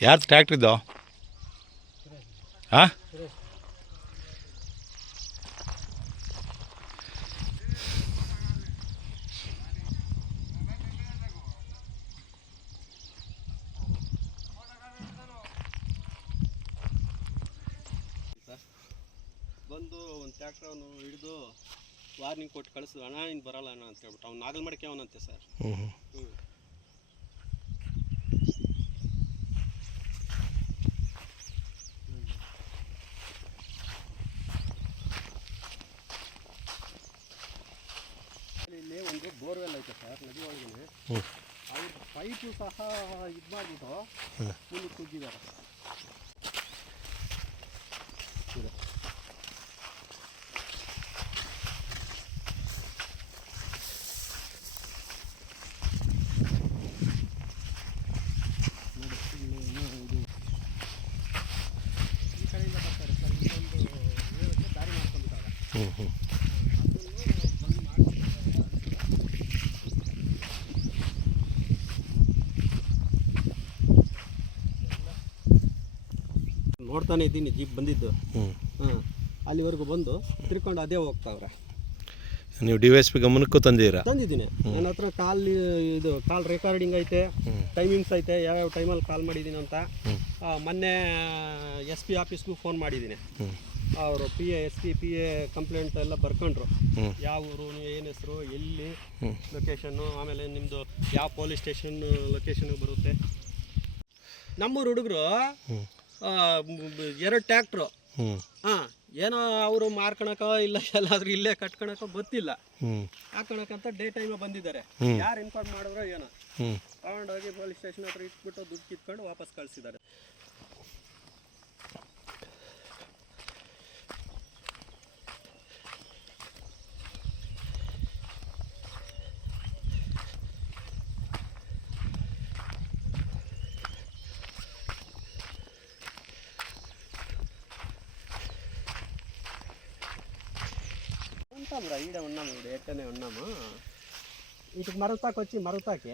ಯಾರ್ದು ಟ್ರ್ಯಾಕ್ಟ್ರ್ ಇದ್ದೋ ಹಾಂ? ಬಂದು ಒಂದು ಟ್ರ್ಯಾಕ್ಟರ್ ಅವನು ಹಿಡಿದು ವಾರ್ನಿಂಗ್ ಕೊಟ್ಟು ಕಳಿಸಿದ್ರು. ಅಣ್ಣ ಇನ್ನು ಬರಲ್ಲ ಅಣ್ಣ ಅಂತ ಹೇಳ್ಬಿಟ್ಟು ಅವ್ನು ನಾಗಲ್ ಮಡಿಕೆ ಅವನಂತೆ ಸರ್. ಹ್ಞೂ ಹ್ಞೂ ಹ್ಞೂ ಇಲ್ಲಿ ಒಂದು ಐತೆ ಸರ್ ನದಿ ಒಳಗೆ ಹ್ಞೂ ಅವ್ರ ಪೈಪು ಸಹ ಇದು ಮಾಡಿಬಿಟ್ಟು ಫುಲ್ ಕುಗ್ಗಿದ್ದಾರೆ. ಹ್ಞೂ ಇಲ್ಲಿ ಇನ್ನೂ ಇದು ಈ ಕಡೆಯಿಂದ ಬರ್ತಾರೆ ಸರ್ ಇನ್ನೊಂದು ಏಳಕ್ಕೆ ದಾರಿ ಮಾಡ್ಕೊಂಡ್ಬಿಟ್ಟಾರೆ ಹ್ಞೂ ಹ್ಞೂ ಅದನ್ನು ಬಂದು ಮಾಡ್ತಿದ್ದಾರೆ ನೋಡ್ತಾನೆ ಇದ್ದೀನಿ ಜೀಪ್ ಬಂದಿದ್ದು. ಹಾಂ ಅಲ್ಲಿವರೆಗೂ ಬಂದು ತಿರ್ಕೊಂಡು ಅದೇ ಹೋಗ್ತಾವ್ರೆ. ನೀವು ಡಿ ವೈಸ್ ಪಿ ಗಮನಕ್ಕೂ ತಂದಿದ್ದೀರಾ? ತಂದಿದ್ದೀನಿ. ನನ್ನ ಹತ್ರ ಕಾಲ್ ಇದು ಕಾಲ್ ರೆಕಾರ್ಡಿಂಗ್ ಐತೆ ಟೈಮಿಂಗ್ಸ್ ಐತೆ ಯಾವ್ಯಾವ ಟೈಮಲ್ಲಿ ಕಾಲ್ ಮಾಡಿದ್ದೀನಿ ಅಂತ. ಮೊನ್ನೆ ಎಸ್ ಪಿ ಆಫೀಸ್ಗೂ ಫೋನ್ ಮಾಡಿದ್ದೀನಿ. ಅವರು P A S P P A complaint ಎಲ್ಲ ಬರ್ಕೊಂಡ್ರು. ಯಾವ ಊರು ಏನು ಹೆಸರು ಎಲ್ಲಿ ಲೊಕೇಶನ್ನು ಆಮೇಲೆ ನಿಮ್ಮದು ಯಾವ ಪೊಲೀಸ್ ಸ್ಟೇಷನ್ ಲೊಕೇಶನ್ಗೆ ಬರುತ್ತೆ. ನಮ್ಮೂರು ಹುಡುಗರು ಎರಡು ಟ್ಯಾಕ್ಟ್ರು ಹಾ ಏನೋ ಅವರು ಮಾರ್ಕೊಳಕೋ ಇಲ್ಲ ಎಲ್ಲಾದ್ರೂ ಇಲ್ಲೇ ಕಟ್ಕೊಳಕೋ ಗೊತ್ತಿಲ್ಲ. ಹಾಕೊಣಕಂತ ಹಾಕೊಳಕಂತ ಡೇ ಟೈಮ್ ಬಂದಿದ್ದಾರೆ. ಯಾರು ಇನ್ಫಾರ್ಮ್ ಮಾಡಿದ್ರೋ ಏನೋ. ತಗೊಂಡೋಗಿ ಪೊಲೀಸ್ ಸ್ಟೇಷನ್ ಹತ್ರ ಇಟ್ಬಿಟ್ಟು ದುಡ್ಡು ಕಿತ್ಕೊಂಡು ವಾಪಸ್ ಕಳಿಸಿದ್ದಾರೆ. ఉంటాంరా ఈడే ఉన్నాము ఇప్పుడు ఎక్కడనే ఉన్నాము ఇటు మరుగుతాకు వచ్చి మరుగుతాకి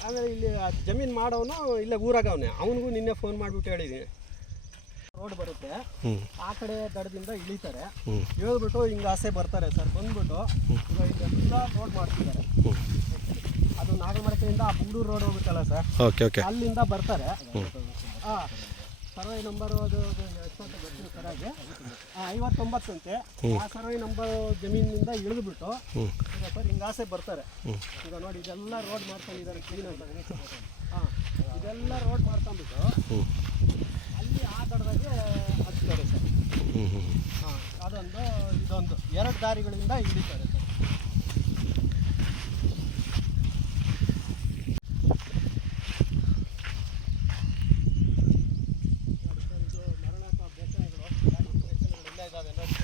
ಆಮೇಲೆ ಇಲ್ಲಿ ಆ ಜಮೀನು ಮಾಡೋನು ಇಲ್ಲೇ ಊರಾಗವನೆ ಅವನಿಗೂ ನಿನ್ನೆ ಫೋನ್ ಮಾಡಿಬಿಟ್ಟು ಹೇಳಿದ್ದೀನಿ ರೋಡ್ ಬರುತ್ತೆ ಹ್ಞೂ ಆ ಕಡೆ ದಡದಿಂದ ಇಳಿತಾರೆ ಹ್ಞೂ ಹೇಳ್ಬಿಟ್ಟು ಹಿಂಗೆ ಆಸೆ ಬರ್ತಾರೆ ಸರ್ ಬಂದ್ಬಿಟ್ಟು ಈಗ ಇಲ್ಲೆಲ್ಲ ರೋಡ್ ಮಾಡ್ತಿದ್ದಾರೆ ಹ್ಞೂ ಅದು ನಾಗಮಡಕೆಯಿಂದ ಆ ಬುಂಡೂರು ರೋಡ್ ಹೋಗುತ್ತಲ್ಲ ಸರ್ ಓಕೆ ಓಕೆ ಅಲ್ಲಿಂದ ಬರ್ತಾರೆ ಹಾಂ ಸರ್ವೆ ನಂಬರು ಅದು ಎಷ್ಟು ಅಂತ ಗೊತ್ತಿಲ್ಲ ಸರಾಗಿ ಐವತ್ತೊಂಬತ್ತು ಐವತ್ತೊಂಬತ್ತಂತೆ ಆ ಸರ್ವೆ ನಂಬರ್ ಜಮೀನಿಂದ ಇಳಿದ್ಬಿಟ್ಟು ಸರ್ ಹಿಂಗಾಸೆ ಬರ್ತಾರೆ. ಈಗ ನೋಡಿ ಇದೆಲ್ಲ ರೋಡ್ ಮಾಡ್ಕೊಂಡಿದ್ದಾರೆ ಕ್ಲೀನ್ ಹಾಂ ಇದೆಲ್ಲ ರೋಡ್ ಮಾಡ್ಕೊಂಡ್ಬಿಟ್ಟು ಅಲ್ಲಿ ಆ ದಡದಾಗೆ ಹಚ್ತಾರೆ ಸರ್. ಹಾಂ ಅದೊಂದು ಇದೊಂದು. ಎರಡು ದಾರಿಗಳಿಂದ ಇಳಿತಾರೆ ಸರ್ ನೋಡಿ ಸರ್, ಇದು ಮರಳಾಕ ಬೇಸಾಯಗಳು, ಗಾಡಿ ಬೇಸಾಯಗಳು ಇಲ್ಲೇ ಇದಾವೆ ನೋಡಿ ಸರ್. ಇದನ್ನು cover ಮಾಡ್ಕೊಳ್ಳಿ ಸರ್. ಇದಾವೆಲ್ಲ ಇಲ್ಲೇ ಹಾಕಿದ್ದಾರೆ ನೋಡಿ. ಹಾಂ ಮರಳೆತ್ತೆ ಅದು ನೋಡಿ ಸರ್, ಇದೆಲ್ಲ ಈ ಎತ್ತರಕ್ಕಿರೋದು ಸರ್ ಮರಳು ಹ್ಞೂ ಹ್ಞೂ ಈ ಎತ್ತರಕ್ಕಿರೋದು ನೋಡಿ ಇಲ್ಲೆಲ್ಲ ಎಷ್ಟೊಂದು ಹಳ್ಳ ಬಿದ್ದೈತೆ ಹೊಡೆದು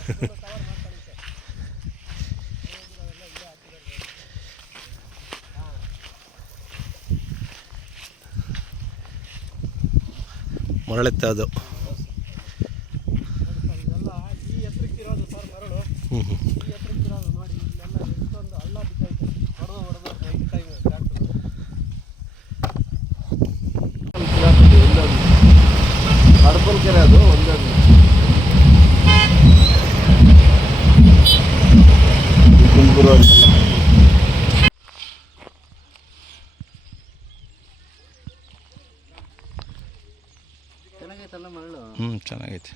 ಹೊಡೆದು ಅದು. ಟೈಮ್ ಹ್ಞೂ ಕಡಪಲ್ ಕೆರೆ ಅದು ಒಂದೇ ಹ್ಞೂ ಚೆನ್ನಾಗೈತೆ.